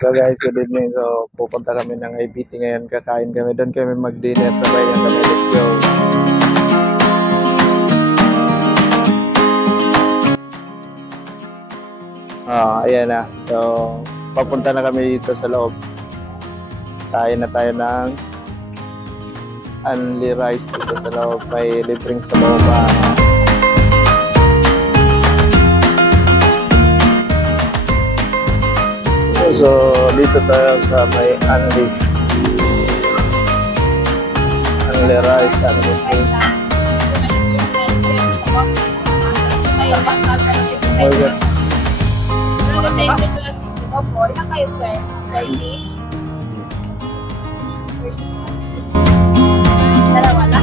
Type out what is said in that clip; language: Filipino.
So guys, good evening. So pupunta kami ng IBT ngayon. Kakain kami. Doon kami mag-dinner. Sabayan kami. Let's go. Ayan na. So papunta na kami dito sa loob. Kain na tayo ng only rice dito sa loob. May libreng sa loob. So dito tayo sa may only rice, only fish. Okay. Ilan kayo, sir? 30? Dalawa lang?